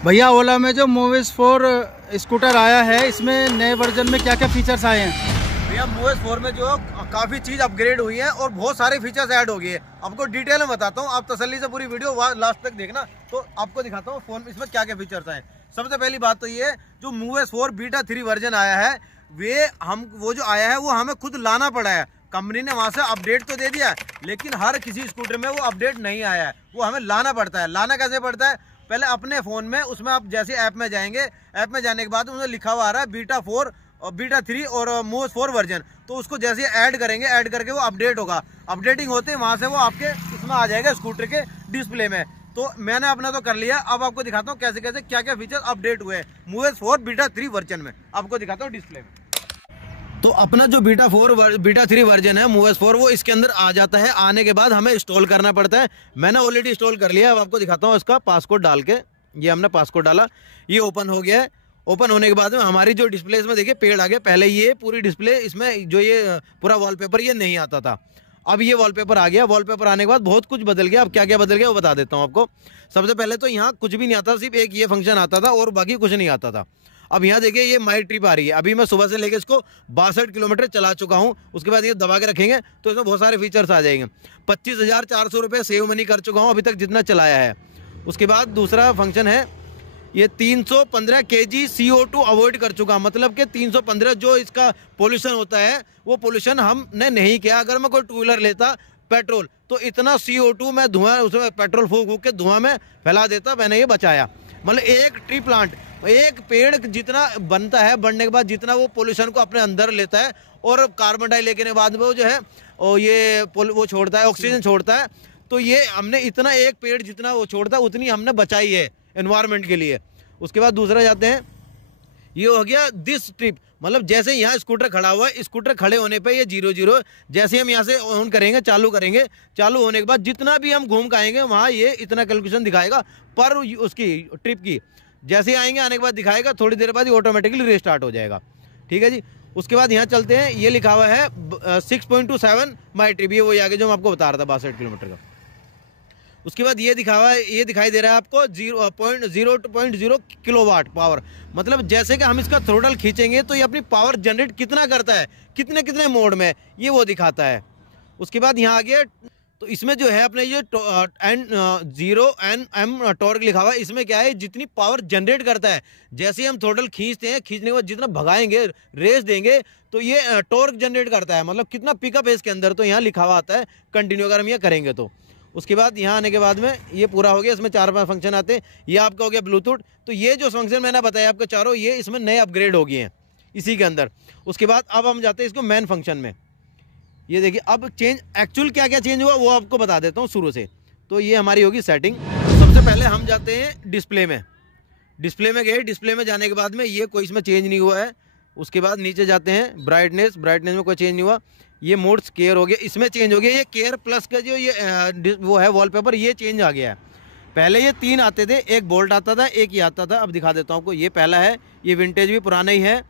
भैया ओला में जो मूवीज 4 स्कूटर आया है, इसमें नए वर्जन में क्या क्या फीचर्स आए हैं? भैया मूवीज 4 में जो काफ़ी चीज़ अपग्रेड हुई है और बहुत सारे फीचर्स ऐड हो गए हैं। आपको डिटेल में बताता हूँ, आप तसल्ली से पूरी वीडियो लास्ट तक देखना। तो आपको दिखाता हूँ फोन इसमें क्या क्या फीचर्स आए। सबसे पहली बात तो ये है, जो मूवीज 4 बीटा 3 वर्जन आया है, वो जो आया है वो हमें खुद लाना पड़ा है। कंपनी ने वहाँ से अपडेट तो दे दिया है, लेकिन हर किसी स्कूटर में वो अपडेट नहीं आया है, वो हमें लाना पड़ता है। लाना कैसे पड़ता है? पहले अपने फ़ोन में, उसमें आप जैसे ऐप में जाएंगे, ऐप में जाने के बाद उसमें लिखा हुआ आ रहा है बीटा 4 और बीटा 3 और मूवीज 4 वर्जन। तो उसको जैसे ऐड करेंगे, ऐड करके वो अपडेट होगा। अपडेटिंग होते वहाँ से वो आपके इसमें आ जाएगा स्कूटर के डिस्प्ले में। तो मैंने अपना तो कर लिया, अब आपको दिखाता हूँ कैसे कैसे क्या क्या फीचर अपडेट हुए मूवीज 4 बीटा 3 वर्जन में। आपको दिखाता हूँ डिस्प्ले में। तो अपना जो बीटा 3 वर्जन है मूवीज 4, वो इसके अंदर आ जाता है। आने के बाद हमें इंस्टॉल करना पड़ता है। मैंने ऑलरेडी इंस्टॉल कर लिया। अब आपको दिखाता हूँ इसका पासकोड डाल के। ये हमने पासकोड डाला, ये ओपन हो गया है। ओपन होने के बाद में हमारी जो डिस्प्ले इसमें देखिए पेड़ आ गया। पहले ये पूरी डिस्प्ले इसमें जो ये पूरा वॉलपेपर ये नहीं आता था, अब ये वॉलपेपर आ गया। वॉलपेपर आने के बाद बहुत कुछ बदल गया। अब क्या क्या बदल गया वो बता देता हूँ आपको। सबसे पहले तो यहाँ कुछ भी नहीं आता, सिर्फ एक ये फंक्शन आता था और बाकी कुछ नहीं आता था। अब यहाँ देखिए ये माई ट्रिप आ रही है। अभी मैं सुबह से लेके इसको 62 किलोमीटर चला चुका हूँ। उसके बाद ये दबा के रखेंगे तो इसमें बहुत सारे फीचर्स आ जाएंगे। 25,400 रुपये सेव मनी कर चुका हूँ अभी तक जितना चलाया है। उसके बाद दूसरा फंक्शन है, ये 315 kg CO2 अवॉइड कर चुका। मतलब कि 315 जो इसका पोल्यूशन होता है, वो पोल्यूशन हमने नहीं किया। अगर मैं कोई 2 व्हीलर लेता पेट्रोल, तो इतना CO2 में धुआं, उसमें पेट्रोल फूक के धुआं में फैला देता। मैंने ये बचाया। मतलब एक ट्री प्लांट, एक पेड़ जितना बनता है, बनने के बाद जितना वो पोल्यूशन को अपने अंदर लेता है और कार्बन डाई लेने के बाद वो जो है वो छोड़ता है, ऑक्सीजन छोड़ता है। तो ये हमने इतना, एक पेड़ जितना वो छोड़ता है उतनी हमने बचाई है एनवायरनमेंट के लिए। उसके बाद दूसरा जाते हैं, ये हो गया दिस ट्रिप। मतलब जैसे यहाँ स्कूटर खड़ा हुआ है, स्कूटर खड़े होने पे ये 0-0, जैसे हम यहाँ से ऑन करेंगे, चालू करेंगे, चालू होने के बाद जितना भी हम घूम के आएंगे वहाँ ये इतना कैलकुलेशन दिखाएगा पर उसकी ट्रिप की। जैसे आएंगे, आने के बाद दिखाएगा, थोड़ी देर बाद ये ऑटोमेटिकली रीस्टार्ट हो जाएगा। ठीक है जी। उसके बाद यहाँ चलते हैं, ये लिखा हुआ है 6.27 माई ट्रिप, ये वही आगे जो मैं आपको बता रहा था 62 किलोमीटर का। उसके बाद ये ये दिखाई दे रहा है आपको 0.0 किलोवाट पावर। मतलब जैसे कि हम इसका थ्रोटल खींचेंगे तो ये अपनी पावर जनरेट कितना करता है, कितने कितने मोड में, ये वो दिखाता है। उसके बाद यहाँ आ गया, तो इसमें जो है अपने ये N0 टॉर्क लिखा हुआ है। इसमें क्या है, जितनी पावर जनरेट करता है, जैसे हम थ्रोटल खींचते हैं, खींचने के बाद जितना भगाएंगे, रेस देंगे, तो ये टॉर्क जनरेट करता है। मतलब कितना पिकअप है इसके अंदर, तो यहाँ लिखा हुआ आता है कंटिन्यू अगर हम ये करेंगे तो। उसके बाद यहाँ आने के बाद में ये पूरा हो गया। इसमें 4-5 फंक्शन आते हैं। ये आपका हो गया ब्लूटूथ। तो ये जो फंक्शन मैंने बताया आपको चारों, ये इसमें नए अपग्रेड हो गए हैं इसी के अंदर। उसके बाद अब हम जाते हैं इसको मेन फंक्शन में। ये देखिए अब चेंज, एक्चुअल क्या क्या चेंज हुआ वो आपको बता देता हूँ शुरू से। तो ये हमारी होगी सेटिंग। सबसे पहले हम जाते हैं डिस्प्ले में। डिस्प्ले में गए, डिस्प्ले में जाने के बाद में ये कोई इसमें चेंज नहीं हुआ है। उसके बाद नीचे जाते हैं ब्राइटनेस, ब्राइटनेस में कोई चेंज नहीं हुआ। ये मोड्स केयर हो गया, इसमें चेंज हो गया। ये केयर प्लस का जो ये वो है वॉलपेपर, ये चेंज आ गया है। पहले ये 3 आते थे, एक बोल्ट आता था, एक ये आता था। अब दिखा देता हूँ आपको। ये पहला है, ये विंटेज भी पुराना ही है,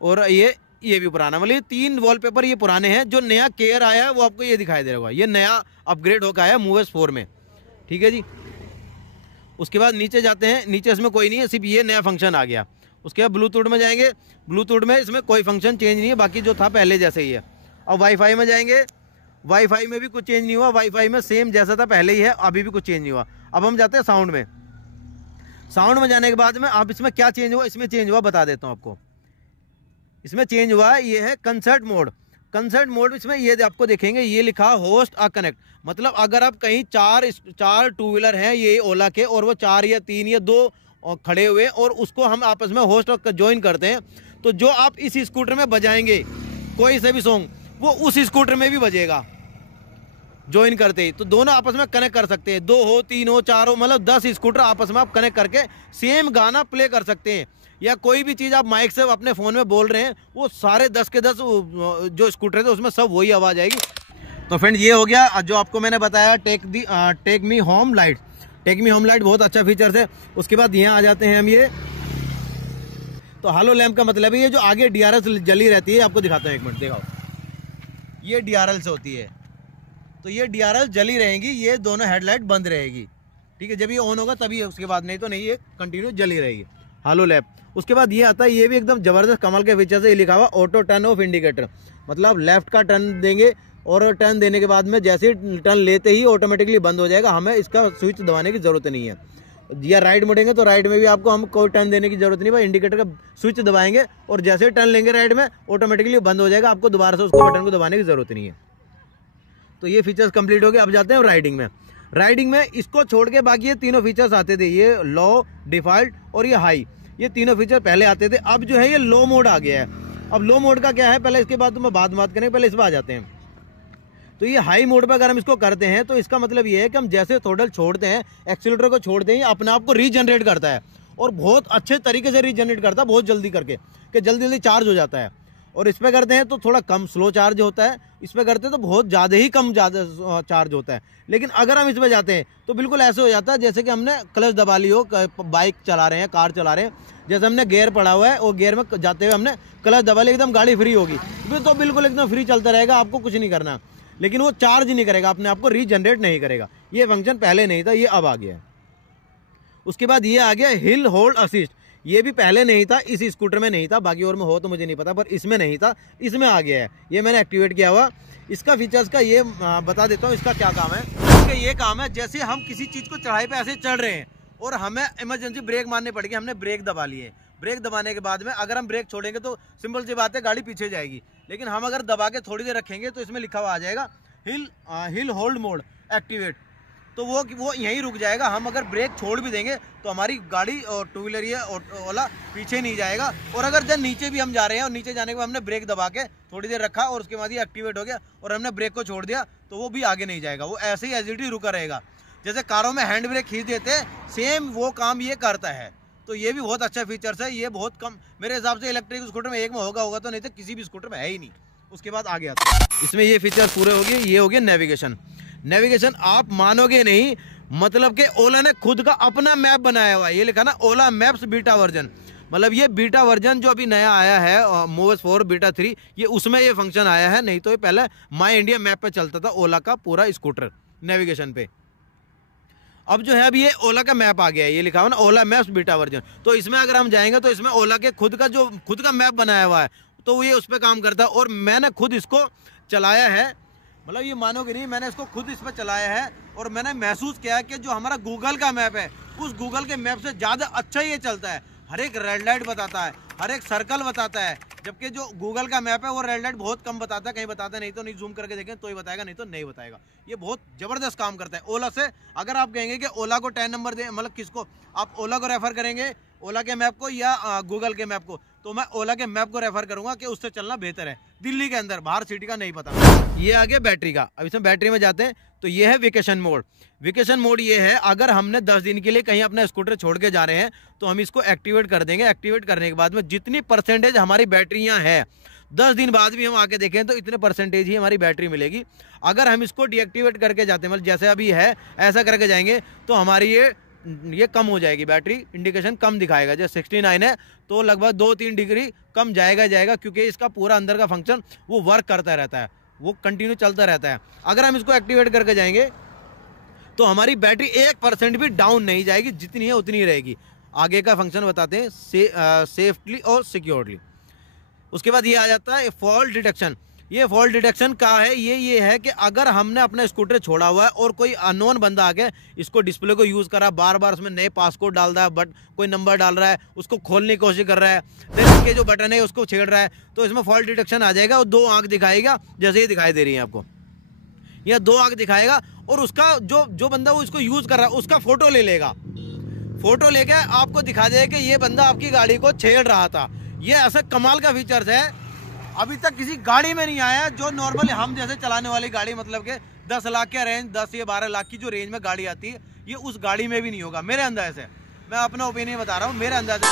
और ये भी पुराना। मतलब ये 3 वॉलपेपर ये पुराने हैं। जो नया केयर आया है वो आपको ये दिखाई दे रहा होगा, ये नया अपग्रेड होकर आया मूवीज 4 में। ठीक है जी। उसके बाद नीचे जाते हैं, नीचे इसमें कोई नहीं है, सिर्फ ये नया फंक्शन आ गया। उसके बाद ब्लूटूथ में जाएंगे। ब्लूटूथ में इसमें कोई फंक्शन चेंज नहीं है, बाकी जो था पहले जैसे ही है। अब वाईफाई में जाएंगे, वाईफाई में भी कुछ चेंज नहीं हुआ। वाईफाई में सेम जैसा था पहले ही है, अभी भी कुछ चेंज नहीं हुआ। अब हम जाते हैं साउंड में। साउंड में जाने के बाद में अब इसमें क्या चेंज हुआ, इसमें चेंज हुआ बता देता हूँ आपको। इसमें चेंज हुआ है, ये है कंसर्ट मोड। कंसर्ट मोड इसमें ये आपको देखेंगे, ये लिखा होस्ट आ कनेक्ट। मतलब अगर आप कहीं चार 2 व्हीलर हैं ये ओला के, और वो 4 या 3 या 2 खड़े हुए, और उसको हम आपस में होस्ट ज्वाइन करते हैं, तो जो आप इस स्कूटर में बजाएंगे कोई से भी सॉन्ग, वो उस स्कूटर में भी बजेगा ज्वाइन करते ही। तो दोनों आपस में कनेक्ट कर सकते हैं, 2 हो 3 हो 4 हो, मतलब 10 स्कूटर आपस में आप कनेक्ट करके सेम गाना प्ले कर सकते हैं। या कोई भी चीज़ आप माइक से अपने फ़ोन में बोल रहे हैं, वो सारे 10 के 10 जो स्कूटर थे उसमें सब वही आवाज़ आएगी। तो फ्रेंड ये हो गया जो आपको मैंने बताया, take me home light. Take me home light बहुत अच्छा फीचर्स है। उसके बाद यहाँ आ जाते हैं हम, ये तो हालो लैम्प का मतलब है ये जो आगे DRL जली रहती है। आपको दिखाता हूँ, 1 मिनट दिखाओ। ये DRL से होती है, तो ये DRL जली रहेंगी, ये दोनों हेडलाइट बंद रहेगी। ठीक है, जब ये ऑन होगा तभी उसके बाद, नहीं तो नहीं ये कंटिन्यू जली रहेगी। हालो लैंप। उसके बाद ये आता है, ये भी एकदम जबरदस्त कमाल के फीचर से, ये लिखा हुआ ऑटो टर्न ऑफ इंडिकेटर, मतलब लेफ्ट का टर्न देंगे और टर्न देने के बाद में जैसे ही टर्न लेते ही ऑटोमेटिकली बंद हो जाएगा, हमें इसका स्विच दबाने की जरूरत नहीं है। या राइट मुड़ेंगे तो राइट में भी आपको हम कोई टर्न देने की जरूरत नहीं, भाई इंडिकेटर का स्विच दबाएंगे और जैसे ही टर्न लेंगे राइट में ऑटोमेटिकली बंद हो जाएगा, आपको दोबारा से उसको बटन को दबाने की जरूरत नहीं है। तो ये फीचर्स कंप्लीट हो गए। अब जाते हैं राइडिंग में। राइडिंग में इसको छोड़ के बाकी ये तीनों फीचर्स आते थे, ये लो, डिफॉल्ट और ये हाई, ये तीनों फीचर पहले आते थे। अब जो है ये लो मोड आ गया है। अब लो मोड का क्या है, पहले इसके बाद तो मैं बात करेंगे, पहले इस पर आ जाते हैं। तो ये हाई मोड पर अगर हम इसको करते हैं तो इसका मतलब ये है कि हम जैसे थ्रोटल छोड़ते हैं, एक्सीलरेटर को छोड़ते ही अपने आप को रीजनरेट करता है और बहुत अच्छे तरीके से रीजनरेट करता है, बहुत जल्दी करके, कि जल्दी जल्दी चार्ज हो जाता है। और इस पर करते हैं तो थोड़ा कम स्लो चार्ज होता है, इस पर करते हैं तो बहुत ज़्यादा ही कम चार्ज होता है। लेकिन अगर हम इस पर जाते हैं तो बिल्कुल ऐसे हो जाता है जैसे कि हमने क्लच दबा ली हो, बाइक चला रहे हैं, कार चला रहे हैं, जैसे हमने गियर पड़ा हुआ है और गियर में जाते हुए हमने क्लच दबा लिया, एकदम गाड़ी फ्री होगी, तो बिल्कुल एकदम फ्री चलता रहेगा, आपको कुछ नहीं करना। लेकिन वो चार्ज नहीं करेगा, अपने आप को रीजनरेट नहीं करेगा। ये फंक्शन पहले नहीं था, ये अब आ गया है। उसके बाद ये आ गया हिल होल्ड असिस्ट, ये भी पहले नहीं था, इस स्कूटर में नहीं था, बाकी और में हो तो मुझे नहीं पता, पर इसमें नहीं था, इसमें आ गया है। ये मैंने एक्टिवेट किया हुआ। इसका फीचर्स का ये बता देता हूँ, इसका क्या काम है। इसका ये काम है, जैसे हम किसी चीज़ को चढ़ाई पे ऐसे चढ़ रहे हैं और हमें इमरजेंसी ब्रेक मारनी पड़ेगी, हमने ब्रेक दबा लिए, ब्रेक दबाने के बाद में अगर हम ब्रेक छोड़ेंगे तो सिंपल सी बात है गाड़ी पीछे जाएगी। लेकिन हम अगर दबा के थोड़ी देर रखेंगे तो इसमें लिखा हुआ आ जाएगा हिल होल्ड मोड एक्टिवेट, तो वो यहीं रुक जाएगा। हम अगर ब्रेक छोड़ भी देंगे तो हमारी गाड़ी और टू व्हीलर ये ओला पीछे नहीं जाएगा। और अगर जब नीचे भी हम जा रहे हैं और नीचे जाने के बाद हमने ब्रेक दबा के थोड़ी देर रखा और उसके बाद ये एक्टिवेट हो गया और हमने ब्रेक को छोड़ दिया, तो वो भी आगे नहीं जाएगा, वो ऐसे ही एजिटी रुका रहेगा। जैसे कारों में हैंड ब्रेक खींच देते हैं, सेम वो काम ये करता है। तो ये भी बहुत अच्छा फीचर्स है। ये बहुत कम, मेरे हिसाब से इलेक्ट्रिक स्कूटर में एक में होगा तो नहीं तो किसी भी स्कूटर में है ही नहीं। उसके बाद आ गया था इसमें ये फीचर्स पूरे हो गए। ये हो गया नेविगेशन। नेविगेशन आप मानोगे नहीं, मतलब कि ओला ने खुद का अपना मैप बनाया हुआ है। ये लिखा ना ओला मैप्स बीटा वर्जन, मतलब ये बीटा वर्जन जो अभी नया आया है मूवर्स 4 बीटा 3, ये उसमें ये फंक्शन आया है। नहीं तो ये पहले माई इंडिया मैप पे चलता था ओला का पूरा स्कूटर नेविगेशन पे। अब जो है अभी ये ओला का मैप आ गया है, ये लिखा हुआ ना ओला मैप्स बीटा वर्जन। तो इसमें अगर हम जाएंगे तो इसमें ओला के खुद का मैप बनाया हुआ है, तो ये उस पर काम करता है। और मैंने खुद इसको चलाया है, मतलब ये मानोगे नहीं, मैंने इसको खुद इस पर चलाया है और मैंने महसूस किया है कि जो हमारा गूगल का मैप है उस गूगल के मैप से ज़्यादा अच्छा ये चलता है। हर एक रेड लाइट बताता है, हर एक सर्कल बताता है, जबकि जो गूगल का मैप है वो रेड लाइट बहुत कम बताता है, कहीं बताता है, नहीं तो नहीं, जूम करके देखें तो ही बताएगा, नहीं तो नहीं बताएगा। ये बहुत ज़बरदस्त काम करता है ओला से। अगर आप कहेंगे कि ओला को 10 नंबर दें, मतलब किसको आप ओला को रेफर करेंगे, ओला के मैप को या गूगल के मैप को, तो मैं ओला के मैप को रेफर करूंगा कि उससे चलना बेहतर है। दिल्ली के अंदर, बाहर सिटी का नहीं पता। ये आ गया बैटरी का। अब इसमें बैटरी में जाते हैं तो ये है वेकेशन मोड। वेकेशन मोड ये है, अगर हमने 10 दिन के लिए कहीं अपना स्कूटर छोड़ के जा रहे हैं तो हम इसको एक्टिवेट कर देंगे। एक्टिवेट करने के बाद में जितनी परसेंटेज हमारी बैटरियां है, 10 दिन बाद भी हम आके देखें तो इतने परसेंटेज ही हमारी बैटरी मिलेगी। अगर हम इसको डीएक्टिवेट करके जाते हैं, मतलब जैसे अभी है ऐसा करके जाएंगे, तो हमारी ये कम हो जाएगी, बैटरी इंडिकेशन कम दिखाएगा। जैसे 69 है तो लगभग 2-3 डिग्री कम जाएगा, क्योंकि इसका पूरा अंदर का फंक्शन वो वर्क करता रहता है, वो कंटिन्यू चलता रहता है। अगर हम इसको एक्टिवेट करके जाएंगे तो हमारी बैटरी 1% भी डाउन नहीं जाएगी, जितनी है उतनी रहेगी। आगे का फंक्शन बताते हैं सेफ्टली और सिक्योरली। उसके बाद ये आ जाता है फॉल्ट डिटेक्शन। ये फॉल्ट डिटेक्शन का है, ये है कि अगर हमने अपना स्कूटर छोड़ा हुआ है और कोई अननोन बंदा आके इसको डिस्प्ले को यूज़ करा, बार बार उसमें नए पासकोड डाल रहा है, बट कोई नंबर डाल रहा है, उसको खोलने की कोशिश कर रहा है, फिर इसके जो बटन है उसको छेड़ रहा है, तो इसमें फॉल्ट डिटेक्शन आ जाएगा और 2 आंख दिखाएगा, जैसे ये दिखाई दे रही है आपको, यह 2 आंख दिखाएगा। और उसका जो बंदा वो इसको यूज़ कर रहा है उसका फ़ोटो ले लेगा, फ़ोटो लेके आपको दिखा देगा कि ये बंदा आपकी गाड़ी को छेड़ रहा था। ये ऐसा कमाल का फीचर्स है, अभी तक किसी गाड़ी में नहीं आया। जो नॉर्मली हम जैसे चलाने वाली गाड़ी, मतलब कि 10 लाख के रेंज, 10 या 12 लाख की जो रेंज में गाड़ी आती है, ये उस गाड़ी में भी नहीं होगा मेरे अंदाज से। मैं अपना ओपिनियन बता रहा हूँ, मेरे अंदाज से।